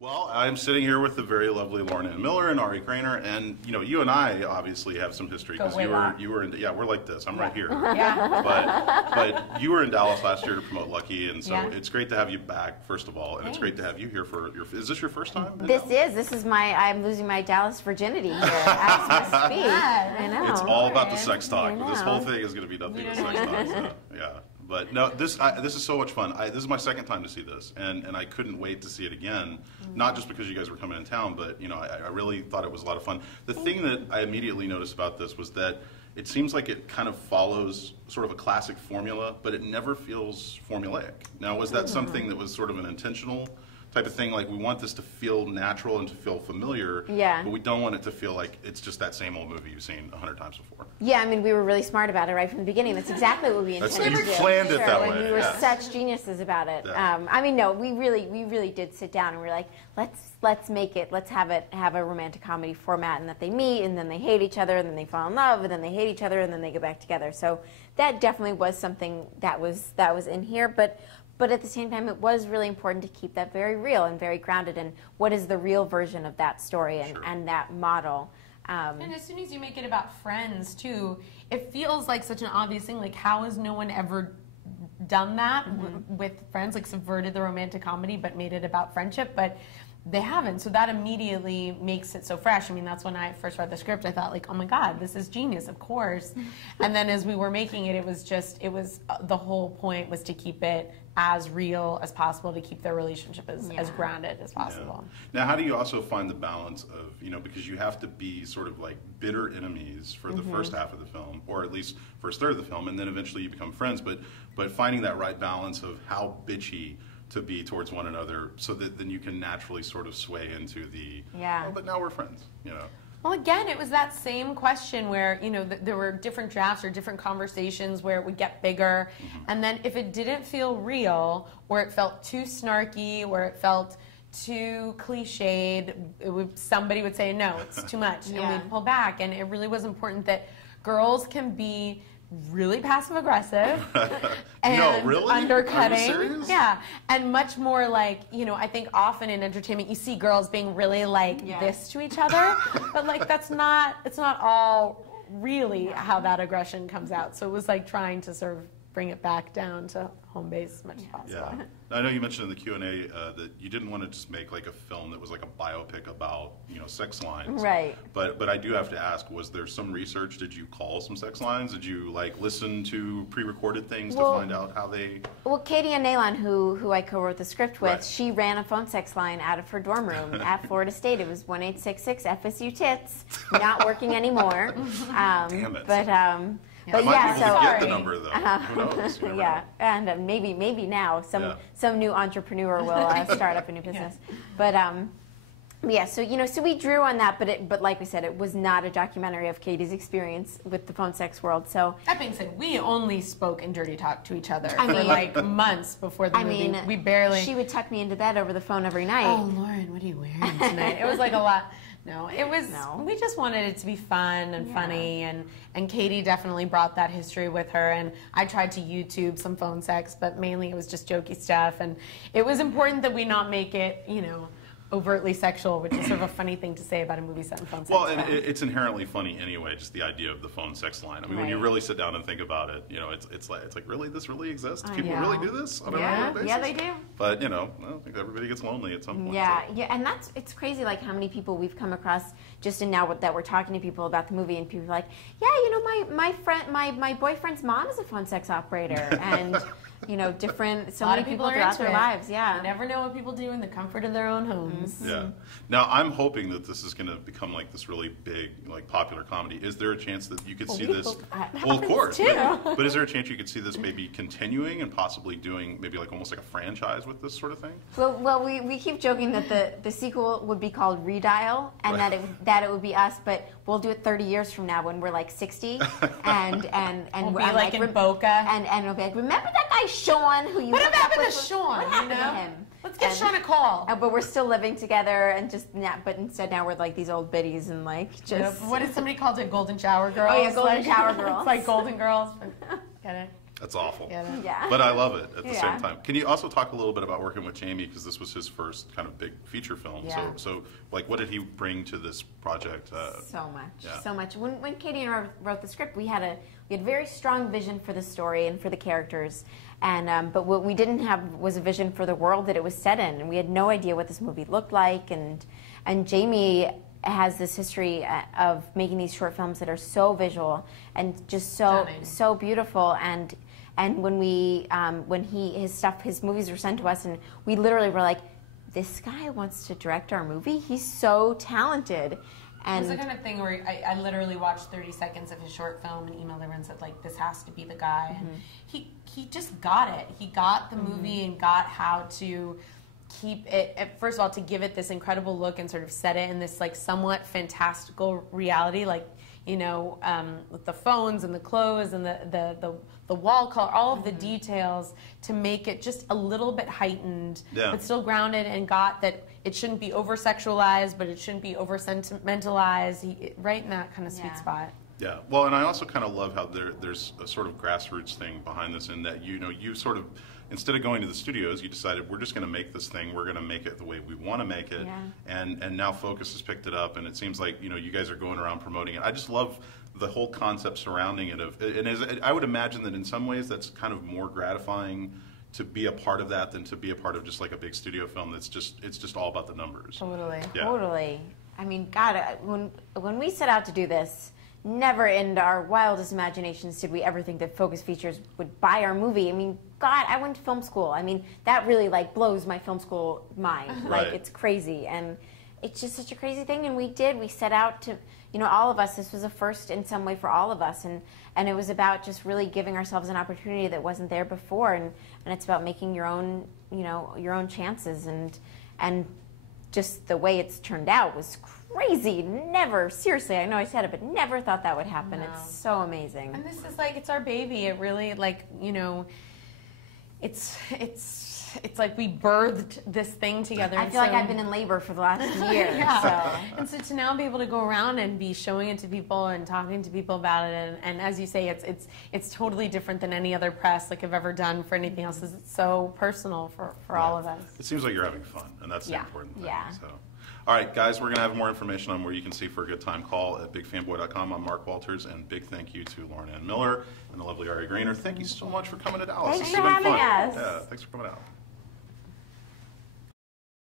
Well, I'm sitting here with the very lovely Lauren Ann Miller and Ari Graynor, and you and I obviously have some history because you were in, yeah, we're like this. I'm right here. Yeah. But you were in Dallas last year to promote Lucky, and so it's great to have you back first of all, and it's great to have you here for your. Is this your first time? This is my. I'm losing my Dallas virginity here as we speak. I know. It's all about the sex talk. This whole thing is going to be nothing but sex talk. So, yeah. But no, this is so much fun. This is my second time to see this, and I couldn't wait to see it again. Not just because you guys were coming in town, but I really thought it was a lot of fun. The thing that I immediately noticed about this was that it seems like it kind of follows sort of a classic formula, but it never feels formulaic. Now, was that something that was sort of an intentional type of thing? Like, we want this to feel natural and to feel familiar, but we don't want it to feel like it's just that same old movie you've seen 100 times before. Yeah, I mean, we were really smart about it right from the beginning. That's exactly what we intended to do. You planned it that way. And we were such geniuses about it. Yeah. I mean, no, we really did sit down and we were like, let's make it, let's have a romantic comedy format, and that they meet and then they hate each other and then they fall in love and then they hate each other and then they go back together. So that definitely was something that was in here, but at the same time, it was really important to keep that very real and very grounded in what is the real version of that story and that model. And as soon as you make it about friends, too, it feels like such an obvious thing. Like, how has no one ever done that with friends? Like, subverted the romantic comedy but made it about friendship? But they haven't, so that immediately makes it so fresh. I mean, that's when I first read the script, I thought, like, oh my God, this is genius, of course. And then as we were making it, the whole point was to keep it as real as possible, to keep their relationship as grounded as possible. Yeah. Now, how do you also find the balance of, because you have to be sort of like bitter enemies for the first half of the film, or at least first third of the film, and then eventually you become friends, but finding that right balance of how bitchy to be towards one another, so that then you can naturally sort of sway into the, oh, but now we're friends, Well, again, it was that same question where, there were different drafts or different conversations where it would get bigger, and then if it didn't feel real, or it felt too snarky, or it felt too cliched, somebody would say, no, it's too much, and we'd pull back, and it really was important that girls can be really passive-aggressive and undercutting. Yeah, and much more like, I think often in entertainment you see girls being really like this to each other, but like it's not all really how that aggression comes out. So it was like trying to sort of bring it back down to home base as much as possible. Yeah. I know you mentioned in the Q&A that you didn't want to just make like a film that was like a biopic about, sex lines. Right. But I do have to ask, was there some research? Did you call some sex lines? Did you like listen to pre-recorded things to find out how they... Well, Katie and Nalon, who I co-wrote the script with, she ran a phone sex line out of her dorm room at Florida State. It was 1866 FSU tits, not working anymore. Damn it. But yeah, so get the number though. Who knows? Yeah, and maybe now some new entrepreneur will start up a new business. But yeah, so we drew on that, but like we said, it was not a documentary of Katie's experience with the phone sex world. So that being said, we only spoke in dirty talk to each other for like months before the movie. We barely. She would tuck me into bed over the phone every night. Oh, Lauren, what are you wearing tonight? It was like a lot. No, it was. We just wanted it to be fun and funny, and Katie definitely brought that history with her. And I tried to YouTube some phone sex, but mainly it was just jokey stuff. And it was important that we not make it, overtly sexual, which is sort of a funny thing to say about a movie set in phone sex. Well, and it's inherently funny anyway, just the idea of the phone sex line. I mean, when you really sit down and think about it, it's like really, this really exists? People really do this on a regular basis? Yeah, they do. But I think everybody gets lonely at some point. Yeah, and it's crazy, like how many people we've come across just in now that we're talking to people about the movie, and people are like, yeah, my boyfriend's mom is a phone sex operator, and so many people throughout their lives. Yeah, you never know what people do in the comfort of their own homes. Yeah. Now I'm hoping that this is going to become like this really big, like popular comedy. Is there a chance that you could see this? Well, of course. But is there a chance you could see this maybe continuing and possibly doing maybe like almost like a franchise with this sort of thing? Well, we keep joking that the sequel would be called Redial, and that it would be us, but we'll do it 30 years from now when we're like 60, and we'll be like in Boca, and we'll be like, remember that guy Sean who you hooked up with? Sean, what happened to him? Let's give Sean a call. But we're still living together, and but instead now we're like these old biddies and like just. What did somebody call it? Golden shower girls. Oh yeah, golden shower girls. It's like Golden Girls. Get it? That's awful. Yeah. But I love it at the same time. Can you also talk a little bit about working with Jaime, because this was his first kind of big feature film. Yeah. So like, what did he bring to this project? So much, so much. When Katie and I wrote the script, we had very strong vision for the story and for the characters, and but what we didn't have was a vision for the world that it was set in, and we had no idea what this movie looked like. And Jaime has this history of making these short films that are so visual and just so beautiful. And when his movies were sent to us, and we literally were like, this guy wants to direct our movie. He's so talented. And it was the kind of thing where I literally watched 30 seconds of his short film and emailed everyone and said, like, this has to be the guy. And he just got it. He got the movie and got how to keep it, first of all, to give it this incredible look and sort of set it in this like somewhat fantastical reality, like, you know, with the phones and the clothes and the wall color, all of the details, to make it just a little bit heightened, but still grounded, and got that it shouldn't be over sexualized, but it shouldn't be over sentimentalized. Right in that kind of sweet spot. Yeah, well, and I also kind of love how there's a sort of grassroots thing behind this, in that, you know, you sort of, instead of going to the studios, you decided, we're just going to make this thing, we're going to make it the way we want to make it, and now Focus has picked it up, and it seems like, you know, you guys are going around promoting it. I just love the whole concept surrounding it, and I would imagine that in some ways that's kind of more gratifying to be a part of that than to be a part of just like a big studio film it's just all about the numbers. Totally. Yeah. Totally. I mean, God, when we set out to do this, never in our wildest imaginations did we ever think that Focus Features would buy our movie. I mean, God, I went to film school. I mean, that really like blows my film school mind. Like, it's crazy, and it's just such a crazy thing. And we set out to, you know, all of us, this was a first in some way for all of us, and it was about just really giving ourselves an opportunity that wasn't there before, and it's about making your own, you know, your own chances, and just the way it's turned out was crazy. Never, seriously, I know I said it, but never thought that would happen. No. It's so amazing. And this is like, it's our baby. It really, like, you know, it's like we birthed this thing together. I feel like I've been in labor for the last year. And so to now be able to go around and be showing it to people and talking to people about it, and as you say, it's totally different than any other press like I've ever done for anything else. It's so personal for all of us. It seems like you're having fun, and that's the important thing. Yeah. So. All right, guys, we're going to have more information on where you can see For a Good Time. Call at bigfanboy.com. I'm Mark Walters, and big thank you to Lauren Ann Miller and the lovely Ari Graynor. Thank you so much for coming to Dallas. Thanks for having us. Yeah, thanks for coming out.